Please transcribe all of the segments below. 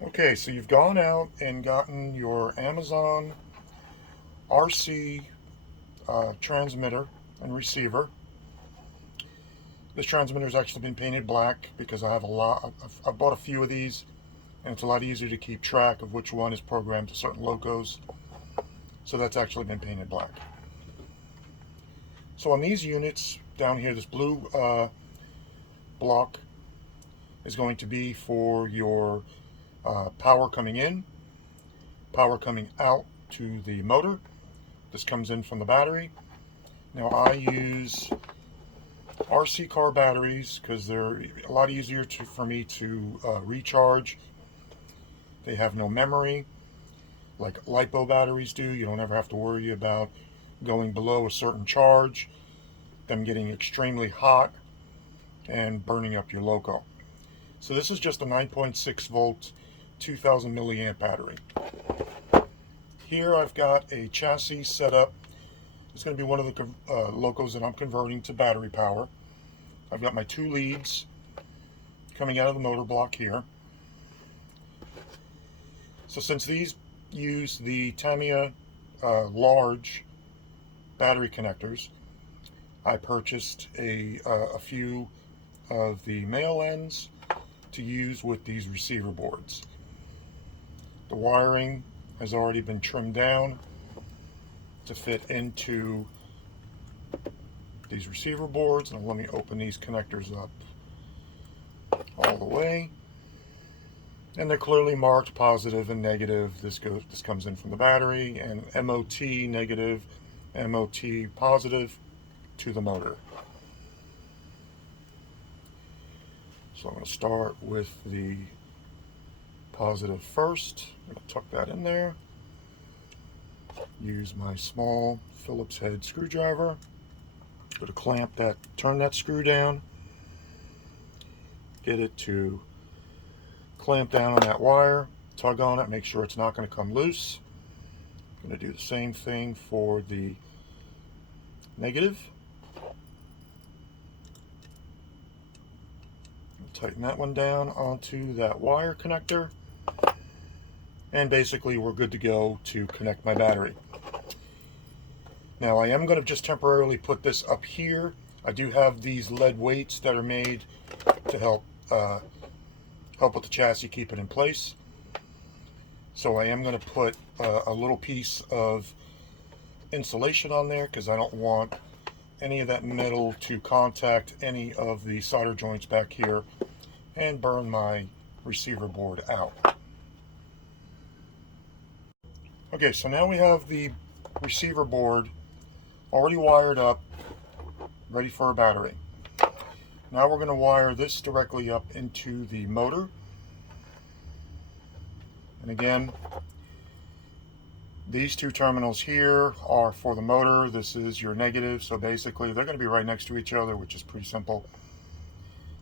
Okay, so you've gone out and gotten your Amazon RC transmitter and receiver. This transmitter has actually been painted black because I have a lot. I've bought a few of these, and it's a lot easier to keep track of which one is programmed to certain locos. So that's actually been painted black. So on these units down here, this blue block is going to be for your power coming in, power coming out to the motor. This comes in from the battery. Now I use RC car batteries because they're a lot easier for me to recharge. They have no memory like LiPo batteries do. You don't ever have to worry about going below a certain charge, them getting extremely hot and burning up your loco. So this is just a 9.6 volt 2000 milliamp battery. Here I've got a chassis set up. It's going to be one of the locos that I'm converting to battery power. I've got my two leads coming out of the motor block here. So since these use the Tamiya large battery connectors, I purchased a few of the male ends to use with these receiver boards. The wiring has already been trimmed down to fit into these receiver boards. Now let me open these connectors up all the way. And they're clearly marked positive and negative. This comes in from the battery, and MOT negative, MOT positive to the motor. So I'm going to start with the positive first. I'm going to tuck that in there. Use my small Phillips head screwdriver. Go to clamp that, turn that screw down. Get it to clamp down on that wire, tug on it, make sure it's not going to come loose. I'm going to do the same thing for the negative. Tighten that one down onto that wire connector, and basically we're good to go to connect my battery. Now I am going to just temporarily put this up here. I do have these lead weights that are made to help with the chassis, keep it in place. So I am going to put a little piece of insulation on there because I don't want any of that metal to contact any of the solder joints back here and burn my receiver board out. Okay, so now we have the receiver board already wired up, ready for a battery. Now we're going to wire this directly up into the motor. And again, these two terminals here are for the motor. This is your negative, so basically they're going to be right next to each other, which is pretty simple.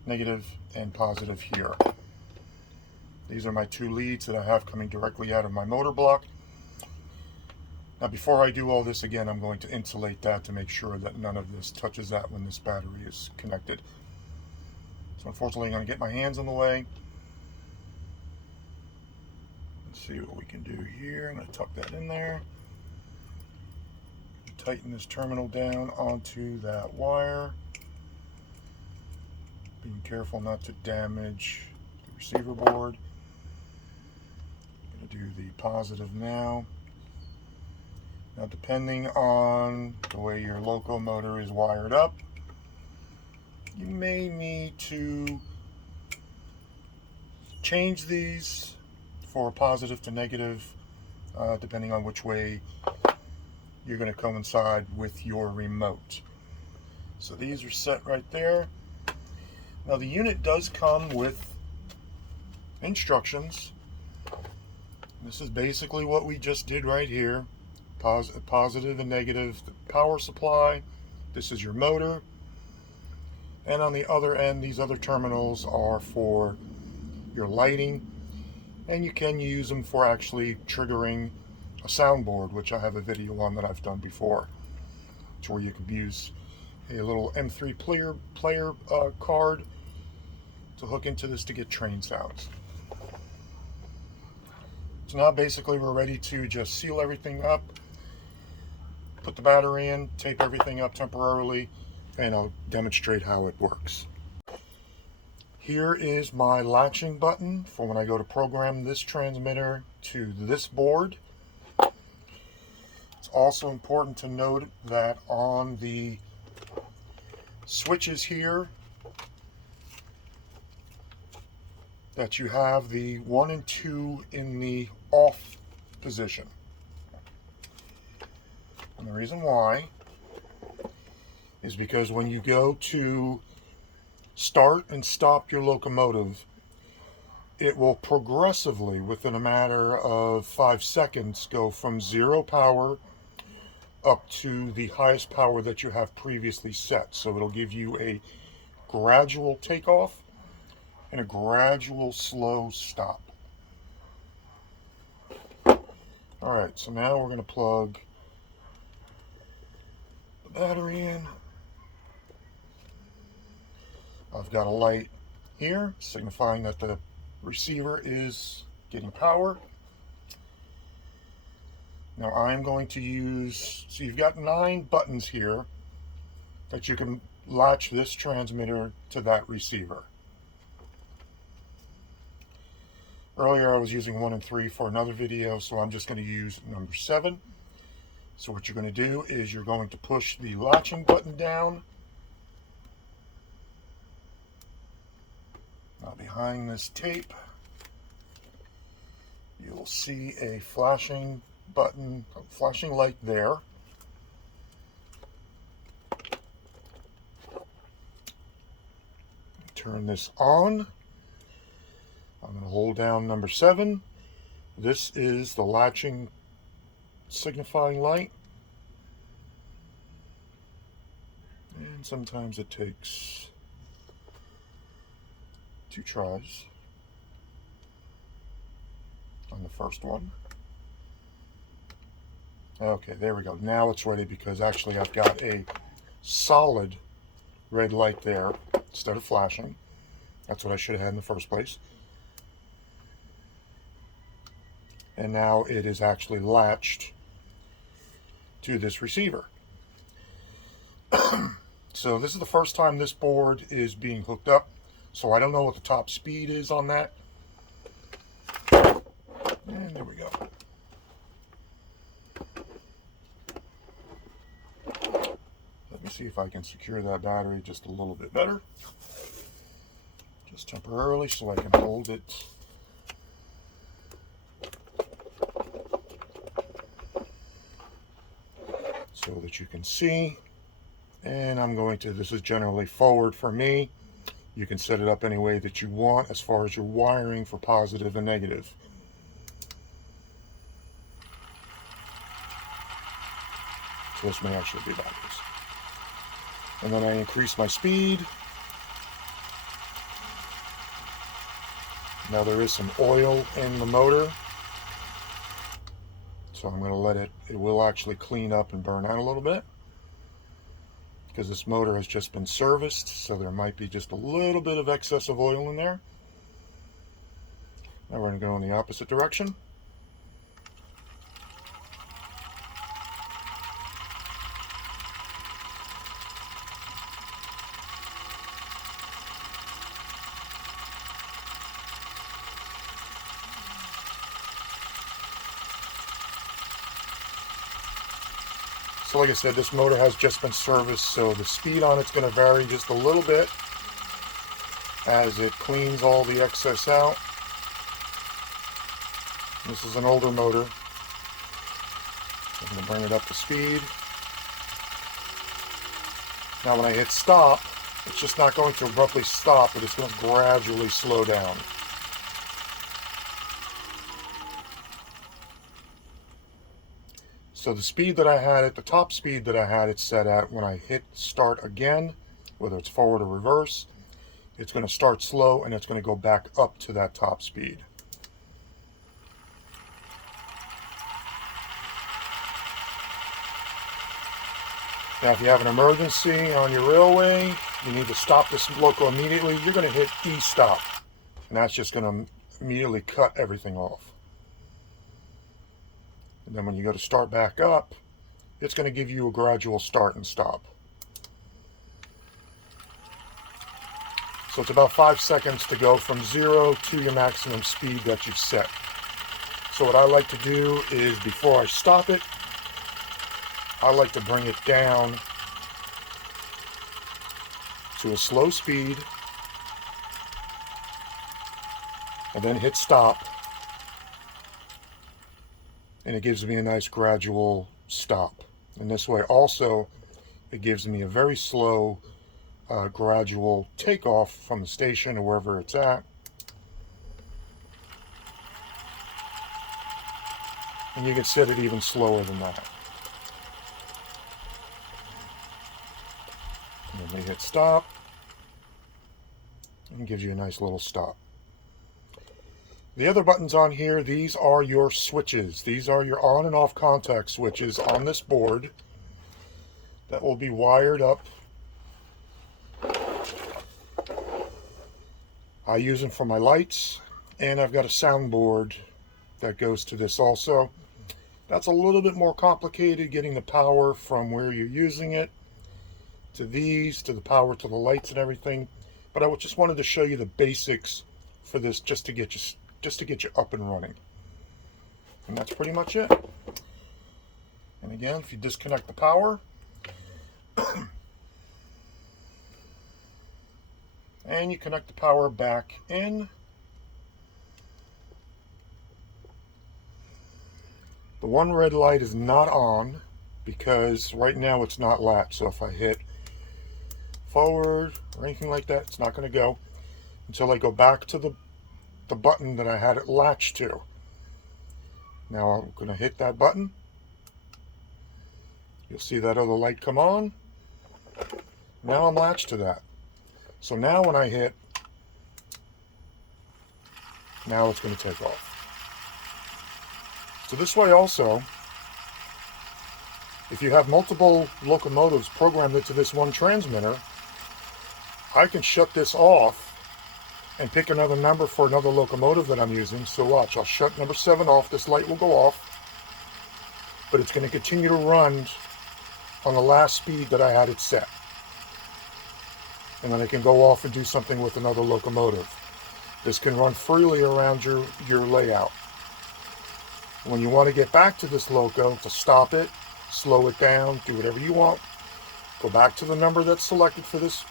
Negative and positive here. These are my two leads that I have coming directly out of my motor block. Now before I do all this, again, I'm going to insulate that to make sure that none of this touches that when this battery is connected. So unfortunately I'm going to get my hands in the way. Let's see what we can do here. I'm going to tuck that in there. Tighten this terminal down onto that wire. Being careful not to damage the receiver board. I'm going to do the positive now. Now depending on the way your loco motor is wired up, you may need to change these for positive to negative, depending on which way you're going to coincide with your remote. So these are set right there. Now the unit does come with instructions. This is basically what we just did right here. Positive and negative power supply. This is your motor. And on the other end, these other terminals are for your lighting. And you can use them for actually triggering a soundboard, which I have a video on that I've done before. It's where you can use a little M3 player card to hook into this to get train sounds. So now basically we're ready to just seal everything up, put the battery in, tape everything up temporarily, and I'll demonstrate how it works. Here is my latching button for when I go to program this transmitter to this board. It's also important to note that on the switches here, that you have the 1 and 2 in the off position. And the reason why is because when you go to start and stop your locomotive, it will progressively, within a matter of 5 seconds, go from 0 power up to the highest power that you have previously set. So it'll give you a gradual takeoff and a gradual slow stop. Alright, so now we're going to plug the battery in. I've got a light here signifying that the receiver is getting power. Now I'm going to use, so you've got 9 buttons here that you can latch this transmitter to that receiver. Earlier I was using 1 and 3 for another video, so I'm just going to use number 7. So what you're going to do is you're going to push the latching button down. Now behind this tape, you'll see a flashing button, a flashing light there. Turn this on. I'm going to hold down number 7. This is the latching signifying light. And sometimes it takes 2 tries on the first one. Okay, there we go. Now it's ready because actually I've got a solid red light there instead of flashing. That's what I should have had in the first place. And now it is actually latched to this receiver. So this is the first time this board is being hooked up, so I don't know what the top speed is on that. And there we go. Let me see if I can secure that battery just a little bit better. Just temporarily so I can hold it. So that you can see. And I'm going to, this is generally forward for me. You can set it up any way that you want as far as your wiring for positive and negative. So this may actually be backwards. And then I increase my speed. Now there is some oil in the motor. So I'm going to let it, it will actually clean up and burn out a little bit. Because this motor has just been serviced, so there might be just a little bit of excess of oil in there. Now we're going to go in the opposite direction. So like I said, this motor has just been serviced, so the speed on it's going to vary just a little bit as it cleans all the excess out. This is an older motor. I'm going to bring it up to speed. Now when I hit stop, it's just not going to abruptly stop, but it's going to gradually slow down. So the speed that I had it, the top speed that I had it set at when I hit start again, whether it's forward or reverse, it's going to start slow and it's going to go back up to that top speed. Now if you have an emergency on your railway, you need to stop this loco immediately, you're going to hit E-stop. And that's just going to immediately cut everything off. And then when you go to start back up, it's going to give you a gradual start and stop. So it's about 5 seconds to go from 0 to your maximum speed that you've set. So what I like to do is, before I stop it, I like to bring it down to a slow speed and then hit stop, and it gives me a nice gradual stop. And this way also it gives me a very slow gradual takeoff from the station or wherever it's at. And you can set it even slower than that. And then we hit stop, and it gives you a nice little stop. The other buttons on here, these are your switches. These are your on and off contact switches on this board that will be wired up. I use them for my lights, and I've got a soundboard that goes to this also. That's a little bit more complicated, getting the power from where you're using it to these, to the power to the lights and everything. But I just wanted to show you the basics for this, just to get you up and running. And that's pretty much it. And again, if you disconnect the power and you connect the power back in, the one red light is not on because right now it's not latched. So if I hit forward or anything like that, it's not going to go until I go back to the button that I had it latched to. Now I'm going to hit that button. You'll see that other light come on. Now I'm latched to that. So now when I hit, now it's going to take off. So this way also, if you have multiple locomotives programmed into this one transmitter, I can shut this off and pick another number for another locomotive that I'm using. So watch, I'll shut number 7 off, this light will go off, but it's going to continue to run on the last speed that I had it set. And then I can go off and do something with another locomotive. This can run freely around your layout. When you want to get back to this loco, to stop it, slow it down, do whatever you want, go back to the number that's selected for this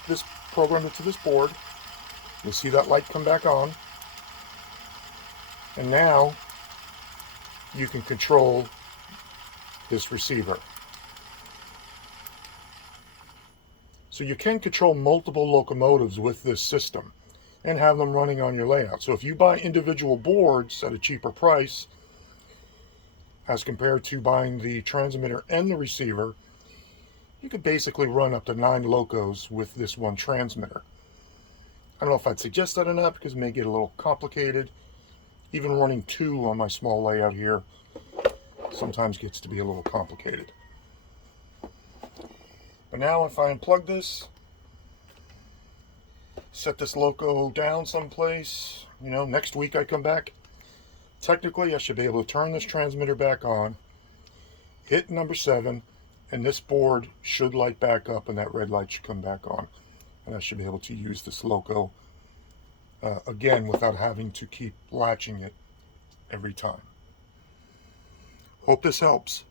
program into this board. You'll see that light come back on. And now you can control this receiver. So you can control multiple locomotives with this system and have them running on your layout. So if you buy individual boards at a cheaper price, as compared to buying the transmitter and the receiver, you could basically run up to 9 locos with this one transmitter. I don't know if I'd suggest that or not, because it may get a little complicated. Even running 2 on my small layout here sometimes gets to be a little complicated. But now if I unplug this, set this loco down someplace, next week I come back, technically I should be able to turn this transmitter back on, hit number 7, and this board should light back up and that red light should come back on. And I should be able to use this loco again without having to keep latching it every time. Hope this helps.